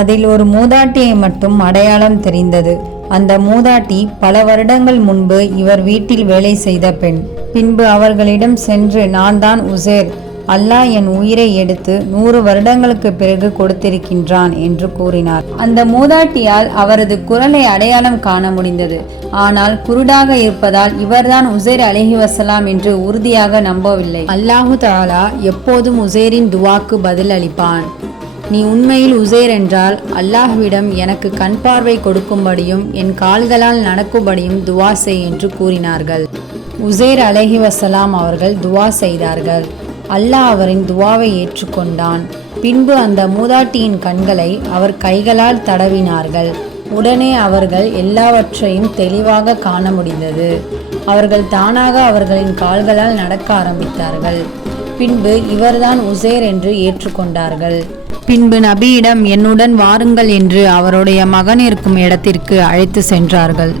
அதில் ஒரு மூதாட்டியை மட்டும் அடையாளம் தெரிந்தது. அந்த மூதாட்டி பல வருடங்கள் முன்பு இவர் வீட்டில் வேலை செய்த பெண். பின்பு அவர்களிடம் சென்று, நான் தான் உசேர், அல்லாஹ் என் உயிரை எடுத்து 100 வருடங்களுக்கு பிறகு கொடுத்திருக்கின்றான் என்று கூறினார். அந்த மூதாட்டியால் அவரது குரலை அடையாளம் காண முடிந்தது. ஆனால் குருடாக இருப்பதால் இவர்தான் உசேர் அலைஹிவஸலாம் என்று உறுதியாக நம்பவில்லை. அல்லாஹு தஆலா எப்போதும் உசேரின் துவாக்கு பதில் அளிப்பான். நீ உண்மையில் உசேர் என்றால் அல்லாஹ்விடம் எனக்கு கண் பார்வை கொடுக்கும்படியும் என் கால்களால் நடக்கும்படியும் துவா செய் என்று கூறினார்கள். உசேர் அலைஹிவஸலாம் அவர்கள் துவா செய்தார்கள். அல்லாஹ் அவரின் துவாவை ஏற்றுக்கொண்டான். பின்பு அந்த மூதாட்டியின் கண்களை அவர் கைகளால் தடவினார்கள். உடனே அவர்கள் எல்லாவற்றையும் தெளிவாக காண முடிந்தது. அவர்கள் தானாக அவர்களின் கால்களால் நடக்க ஆரம்பித்தார்கள். பின்பு இவர்தான் உசேர் என்று ஏற்றுக்கொண்டார்கள். பின்பு நபியிடம் என்னுடன் வாருங்கள் என்று அவருடைய மகன் இருக்கும் இடத்திற்கு அழைத்து சென்றார்கள்.